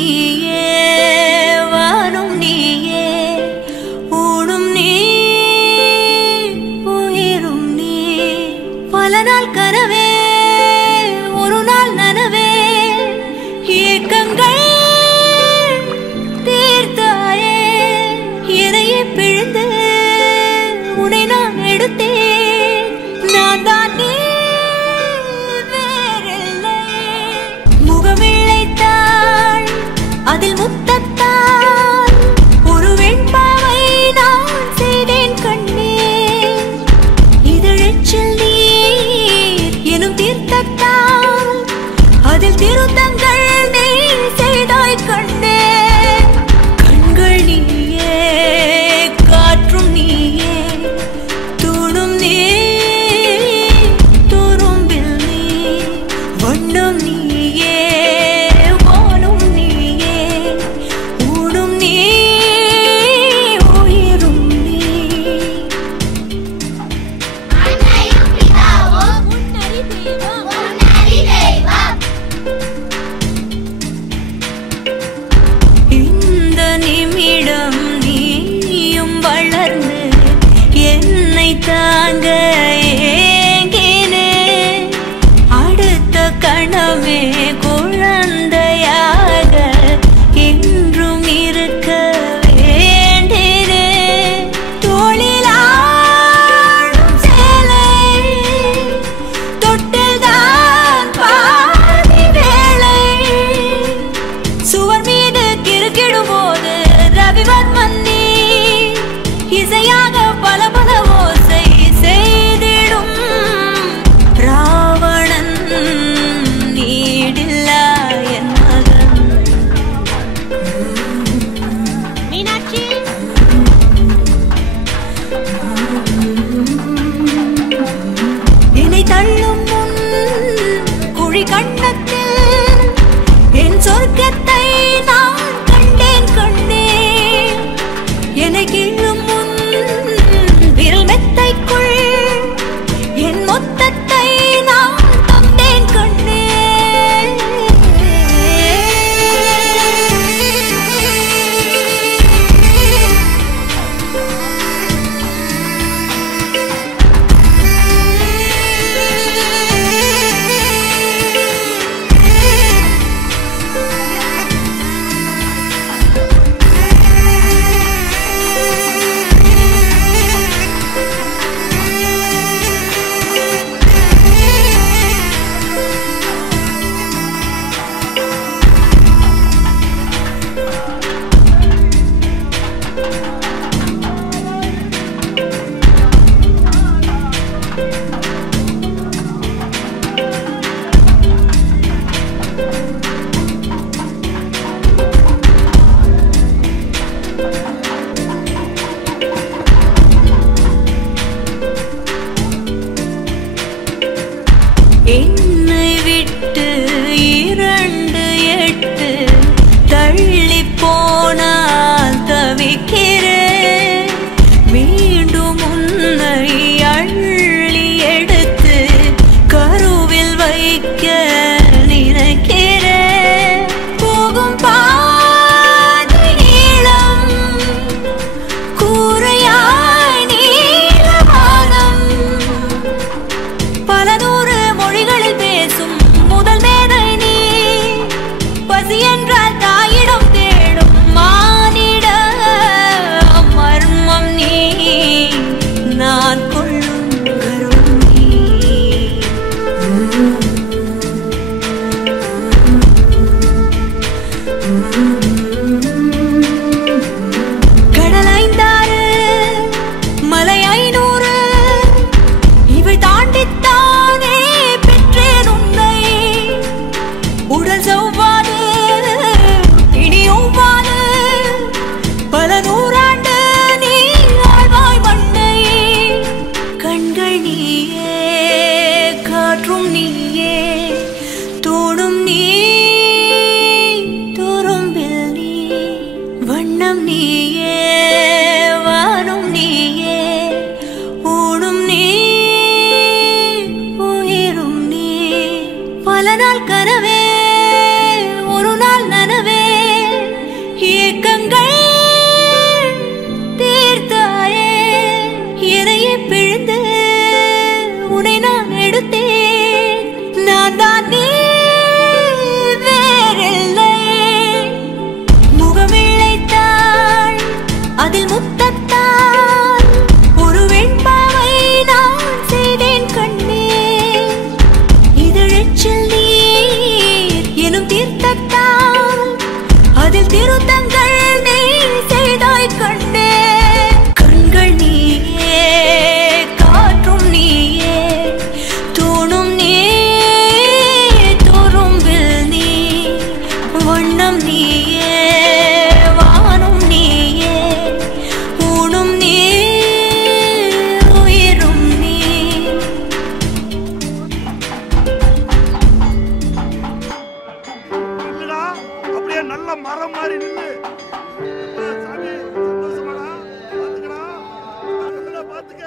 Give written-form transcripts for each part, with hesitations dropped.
நீயே வானும் நீயே ஊடும் நீ உயிரும் நீ பல நாள் கனவே ஒரு நாள் நனவே ஏக்கங்கள் தீர்த்தாயே என்னையே பிழிந்து உன்னை நான் எடுத்தேன் நான் தான் நீ வேறில்லை முகமிழைத்தாள் அதில் முத்தத்தால் ஒரு வெண்பாவை நான் செய்தேன் கண்ணே இதழச்சில் நீர் எனும் தீர்த்தத்தால் அதில் திருத்தங்கள் நீ செய்தாய் கண்ணே கண்கள் நீயே காற்றும் நீயே தூணும் நீ துரும்பில் நீ வண்ணம் நீயே வானும் நீயே ஊடும் நீ உயிரும் நீ அன்னையும் பிதாவும் முன்னறி தெய்வம் இந்த நிமிடம் நீயும் வளர்ந்து என்னை தாங்க ஏங்கினே அடுத்த கணமே குழந்தையாக என்றும் இருக்க வேண்டினே தோளிலாடும் சேலை தொட்டில்தான் பாதி வேளை சுவர் மீது கிறுக்கிடும் போது ரவிவர்மன் நீ இசையாக பல பல ஓசை செய்திடும் ராவணன் நீடில்லா என் மகன் மீனாட்சி என்னை தள்ளும் முன் குழி கண்ணத்தில் என் சொர்க்கத்தை நான் கண்டேன் கண்ணே என்னை கிள்ளும் முன் விரல் மெத்தைக்குள் என் மொத்தத்தை நான் தந்தேன் கண்ணே நல்லா மரம் மாதிரி நில்லு. சாமி சந்தோஷமாடா. பாத்துக்கடா. பாத்துக்க.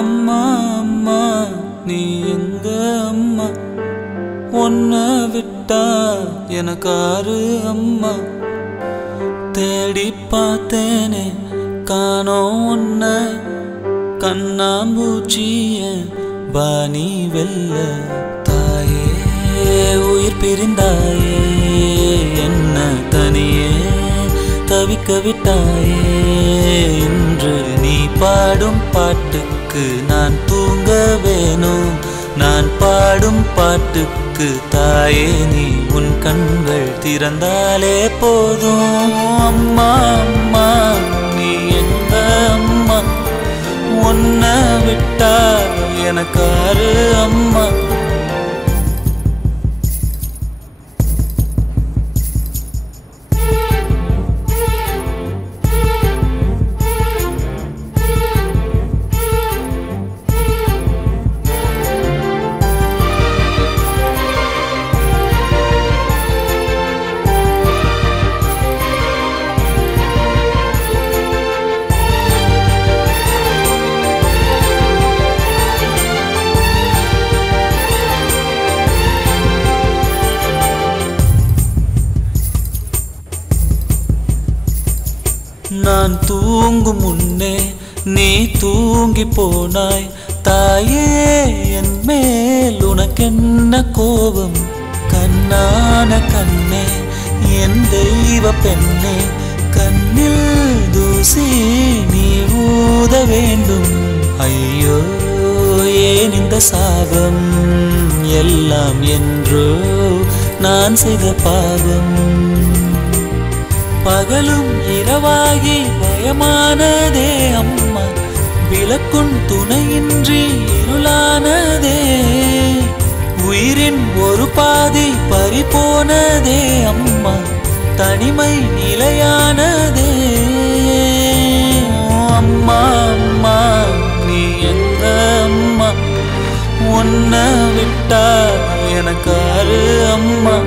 அம்மா அம்மா நீ எங்க அம்மா, உன்னை விட்டா எனக்காரு அம்மா. தேடி பார்த்தேனே காணோம் உன்னை, கண்ணாம்பூச்சிய பாணி வெல்ல. தாயே உயிர் பிரிந்தாயே, என்ன தனியே தவிக்க விட்டாயே. இன்று நீ பாடும் பாட்டுக்கு நான் தூங்க வேணும், நான் பாடும் பாட்டுக்கு தாயே நீ உன் கண்கள் திறந்தாலே போதும். அம்மா அம்மா நீ எங்க அம்மா, உன்னை விட்டா எனக்காரு அம்மா. நான் தூங்கும் முன்னே நீ தூங்கி போனாய் தாயே, என் மேல் உனக்கென்ன கோபம். கண்ணான கண்ணே என் தெய்வ பெண்ணே, கண்ணில் தூசி நீ ஊத வேண்டும். ஐயோ ஏன் இந்த சாபம், எல்லாம் என்றோ நான் செய்த பாவம். பகலும் இரவாகி பயமானதே அம்மா, விளக்குன் துணையின்றி இருளானதே. உயிரின் ஒரு பாதி பறிபோனதே அம்மா, தனிமை நிலையானதே. அம்மா அம்மா நீ எங்க அம்மா, உன்னை விட்டா எனக்காரு அம்மா.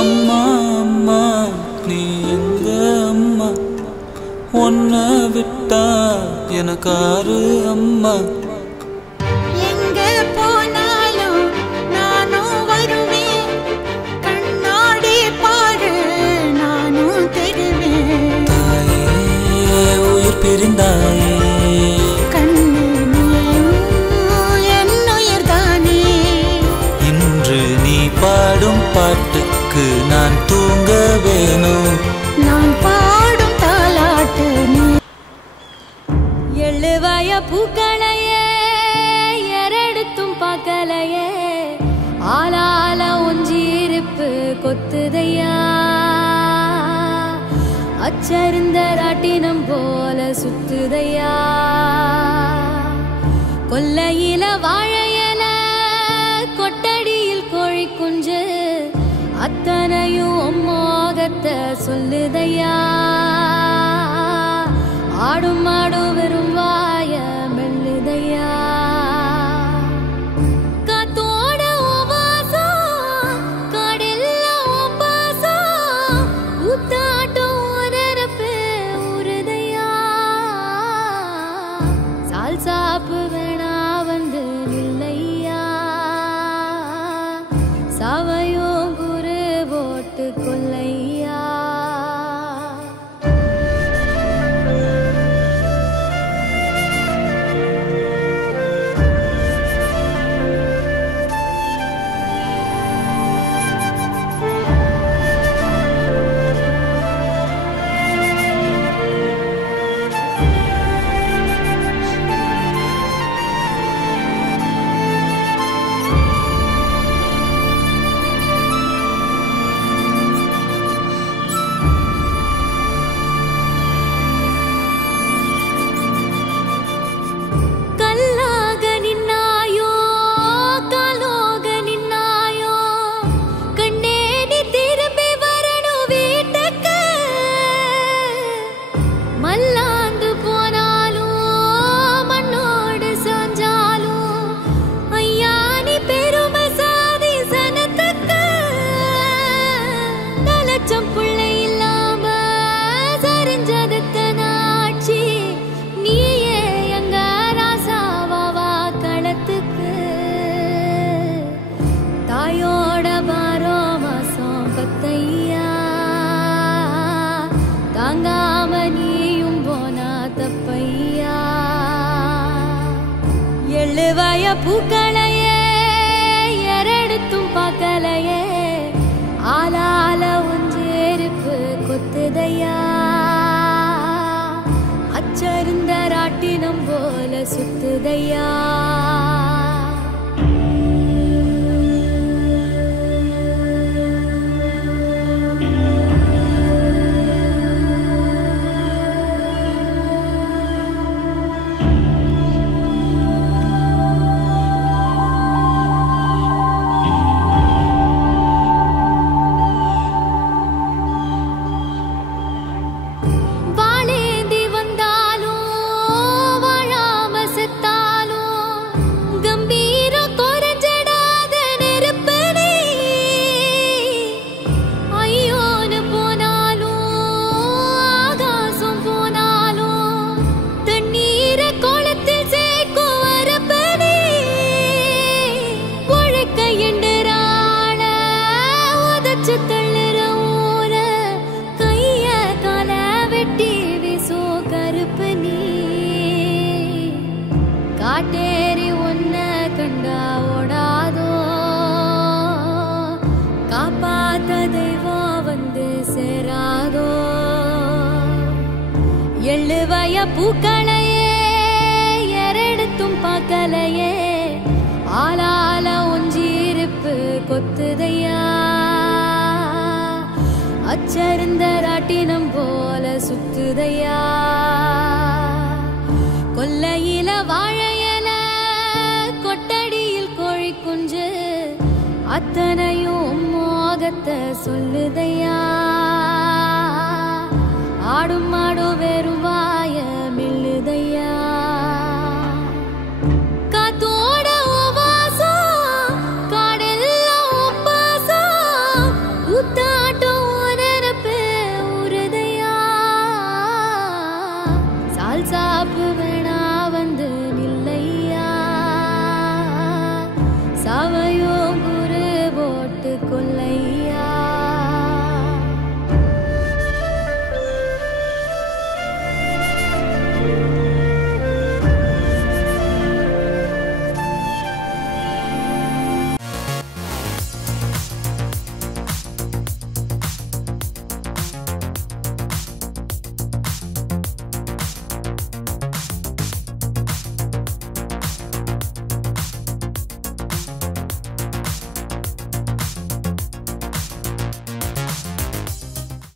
அம்மா அம்மா நீ எங்க அம்மா, உன்னை விட்டா எனக்காரு அம்மா. எங்க போனாலும் நானும் வருவேன், கண்ணாடி பாரு நானும் தெரிவேன். தாயே உயிர் பிரிந்தாயே, கண்ணு நீயும் என் உயிர்தானே. இன்று நீ பாடும் பாட்டுக்கு நான் தூங்க வேணும், நான் பாடும் தாலாட்டு நீ. எழுவாய பூக்களையே எரடுத்தும் பார்க்கலையே, ஆளால ஒஞ்சிருப்பு கொத்துதையா. அச்சருந்த ராட்டினம் போல சுத்துதையா. கொல்லையில வாழையல கொட்டடியில் கோழி குஞ்சு, அத்தனையும் மோகத்தை சொல்லுதையா. எள்ளுவய பூக்களையே எரெடுத்தும் பார்க்கலையே ஆளால ஒன்றேருப்பு கொத்துதையா அச்சருந்த ராட்டினம் போல சுத்துதையா காட்டேரி ஒன்ன கண்டா ஓடாதோ காப்பாத்த தெய்வம் வந்து சேராதோ எள்ளுவய பூக்களையே எரெடுத்தும் பார்க்கலையே ஆளால ஒன்றீருப்பு கொத்துதையா அச்சருந்த ராட்டினம் போல சுத்துதையா கொல்லையில வாழையல கொட்டடியில் கோழி குஞ்சு அத்தனையும் மோகத்தை சொல்லுதையா ஆடும் மாடுவே